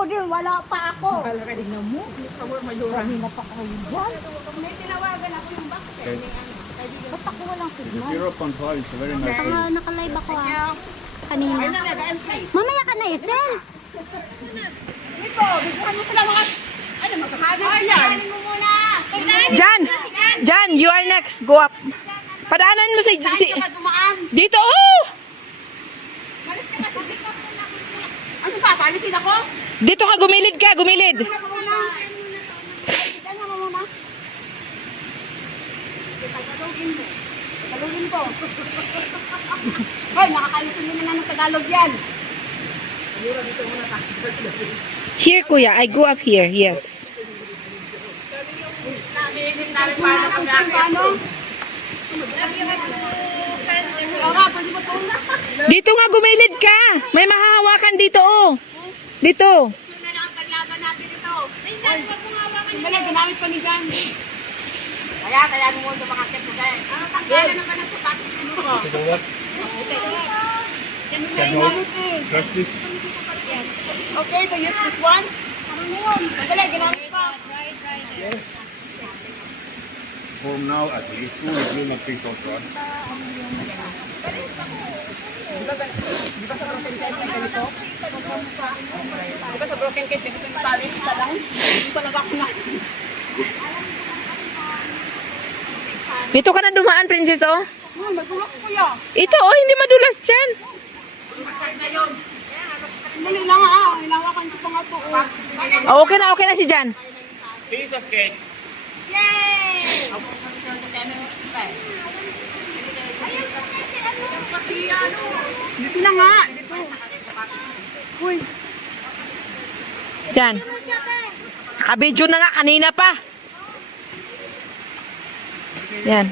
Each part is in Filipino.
ako din, wala pa ako. Tingnan mo. Marami na pa kayo dyan. May tinawagan ako yung box eh. Ba't ako walang signal? 0.5 is very nice. Naka-live ako kanina. Mamaya ka na, Estel. Ito, bigyan mo sila mga... Ano, magkakabi yan. mo muna. Jan, you are next. Go up. Padaanan mo Saan ka dumaan? dito. Oh! Malis ka ba sa dito? Ano ba, palisin ako? Dito ka, gumilid ka, gumilid. Ano mo muna? Ano mo muna? Tagalogin mo. Tagalogin ko. Hoy, nakakalisin mo na ng Tagalog yan. Here, kuya. I go up here. Yes. Nabihin namin paano kung paano. Wala, pwede mo ito na. Dito nga, gumilid ka. May mahahawakan dito, oh. Dito. Ito na lang ang paglaban natin ito. Minsan, huwag mong hawakan ito. Ginamit pa ni Jan. Kaya mo mo makakit mo dahil. Ano, tanggalan naman ang sapatos mo. Press this. Okay, so use this one. Dali, ginamit pa. Home now at least. Two is will not take out rod. Di ba sa broken case, ganito yung tali, isa lang. Hindi pa nagkakunan. Dito ka na dumaan, princess, oh. Magulok ko yan. Ito, oh. Hindi madulas dyan. Dali lang ha, ilawakan ko pa nga ito. Oh, okay na si Jan. Piece of cake. Yay! Dito na nga. Uy. Jan. Nakabidyo na nga kanina pa. Yan.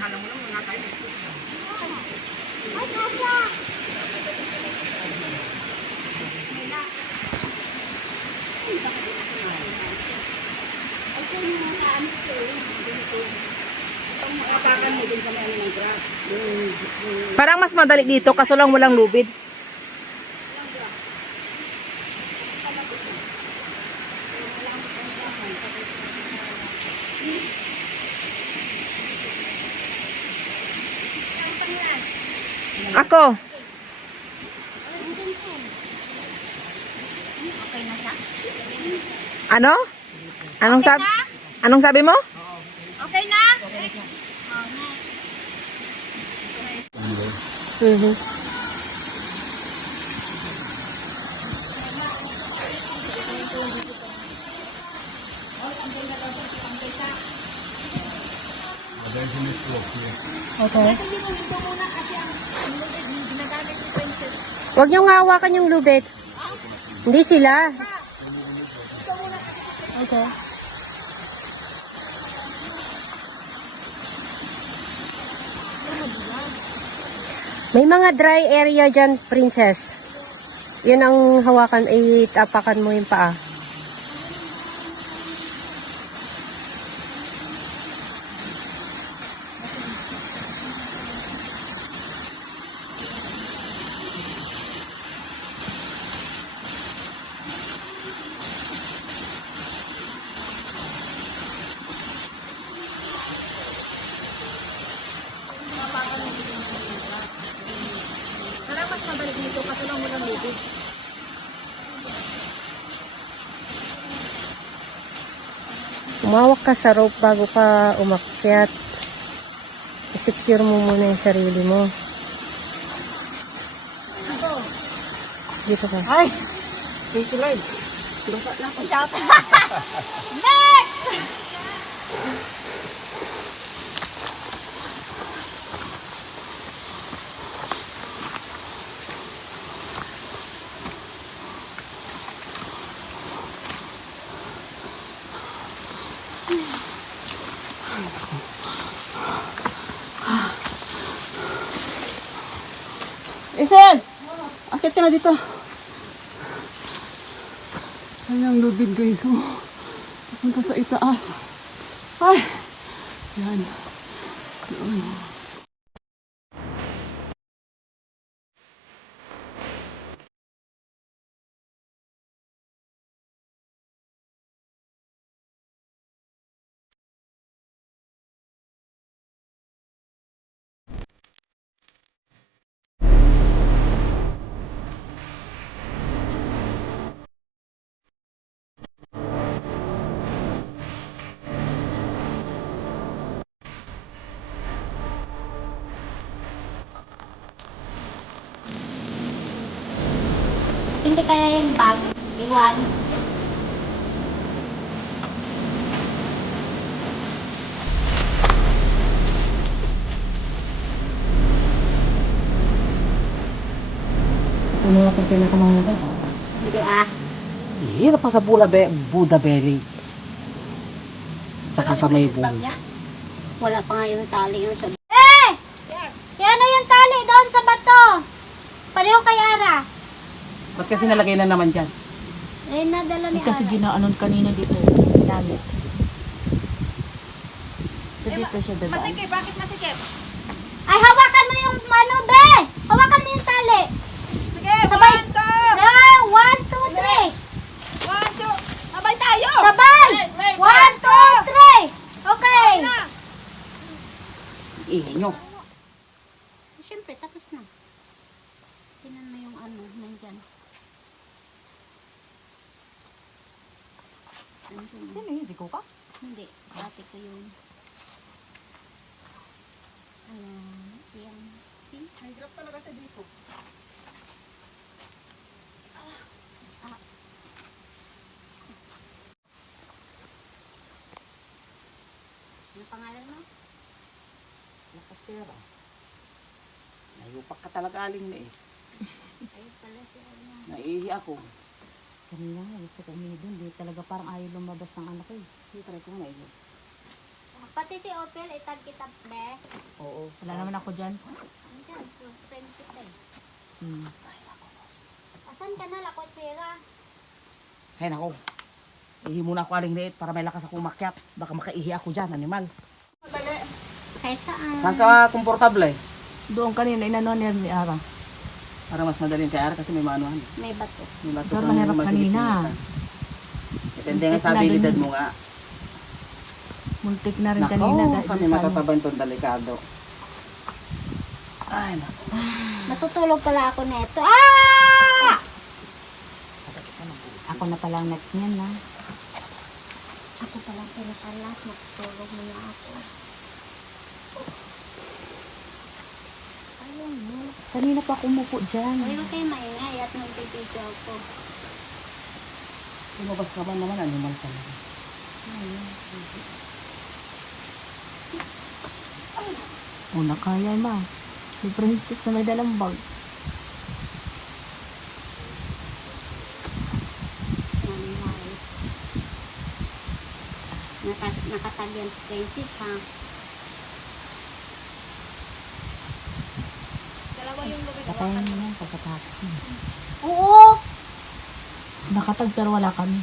Parang mas madali dito kaso lang walang lubid. Ako. Ano? Anong sabi mo? Okay na? Mhm. Okay. Huwag niyong hawakan yung lubid. Hindi sila. Okay. May mga dry area dyan, princess. Yun ang hawakan, ay tapakan mo yung paa. Umawak ka sa rope bago ka umakyat. I-secure mo muna yung sarili mo. Dito ka. Ay! Thank you, Lord. Shout Next! Ethel! Akit ka na dito. Ayan ang lubid guys. Oh. Punta sa itaas. Ay! Yan. Doon. hindi kaya yung bag. Iwan. Ano ako pinakamahal? Hindi ah. Hirap pa sa Buddha Berry. Tsaka sa may buhol. Wala pa nga yung tali yung sabi. Eh! Yan na yung tali doon sa bato. Pareho kay Ara. Ba't kasi nalagay na naman dyan? Eh, nadala ni Kasi Ara. ginaanon kanina dito. Damit. So dito siya dadaan. Masikip, bakit masikip? Ay, hawakan mo yung ano, be! Hawakan mo yung tali. Sige, Sabay. 1, 2, Na, 1, 2, 3. 1, 2. Sabay tayo! Sabay! Wait, 1, 2, 3. Okay. Ihi nyo. Siyempre, tapos na. Tinan mo yung ano, nandyan. Nandyan. Sino yun? Si Kuka? Hindi, dati ko yun. Ano, yan. See? Hirap talaga siya dito. Ano pangalan mo? Nakasera. Nayupak ka talaga aling na eh. Ayun pala si ano. Naihi ako. Kanina nga, gusto ko umihi doon. Di talaga parang ayaw lumabas ng anak ko eh. Hindi try ko naihi. Pati si Opel, itag-kitap, be. Oo. Wala naman ako dyan. Nandyan, friend kita eh. Hmm. Asan ka na, lakotsera? Ay nako. Ihi muna ako aling liit para may lakas ako umakyat. Baka makaihi ako dyan, animal. Kahit saan. Saan ka komportable? Doon kanina, inanuhan niya ni Ara. Para mas madaling kay Ara kasi may maanuhan. May bato. May bato Pero kang mahirap masigit-sigitan. kanina. Depende nga sa abilidad mo nga. Muntik na rin Nako, kanina. dahil kami sa ano. matataban itong delikado. Ay, nako. Natutulog pala ako neto. Ah! Ako na palang next niyan na. Ako palang pinakalas, natutulog muna ako. Ayun, no. Kanina pa ako umupo dyan. Ay, huwag kayo maingay at nagpipidyo ako. Lumabas ka man naman, animal ka naman. Una kaya ma. May princess na may dalang bag. Nakatag yan si Princess, ha? Patayin mo yan pagkatapos mo. Oo! Nakatag pero wala kami.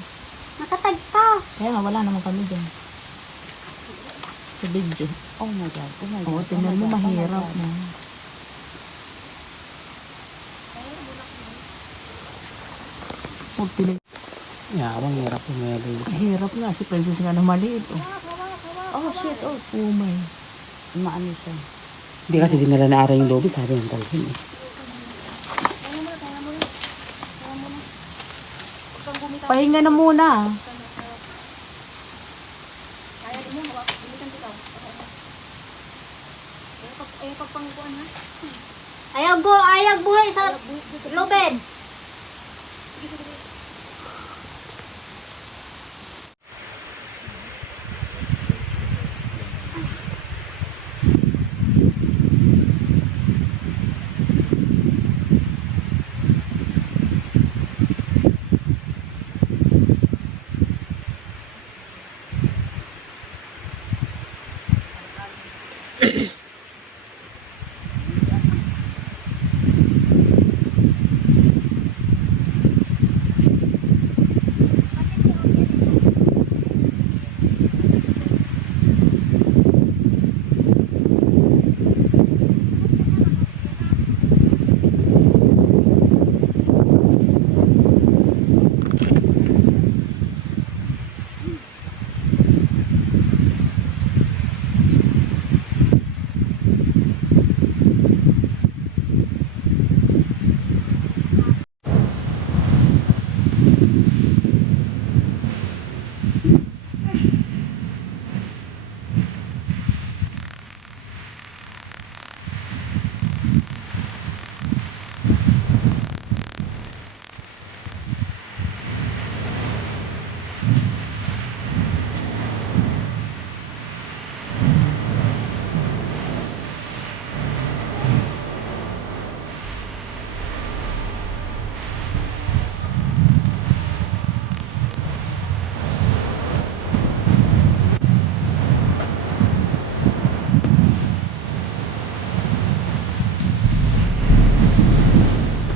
Nakatag ka! Kaya nga wala naman kami dyan. Sa video. Oh my God, oh my God. Oo, tingnan mo mahirap na. Pagpili. Yabang hirap pumeli. Hirap nga. Si Princess nga na maliit. Oh, oh shit. Oh, pumay. Maano siya. Hindi kasi dinala na Ara yung lobby, sabi ng talhin eh. Pahinga na muna. Ayag buhay sa lobed.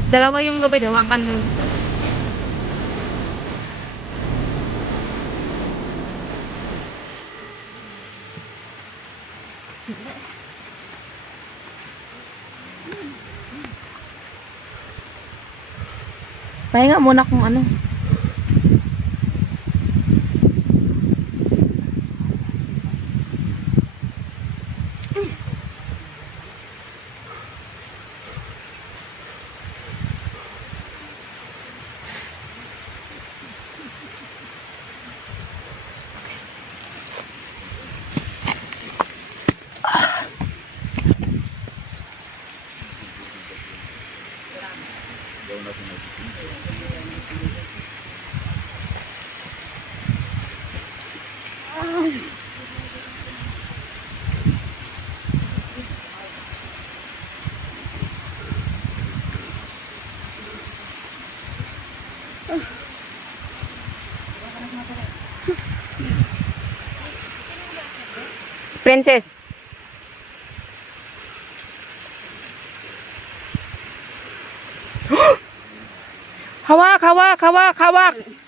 Dalawa yung lubid, hawakan nun. Pahinga muna kung ano. Princess. Hawak, hawak, hawak, hawak.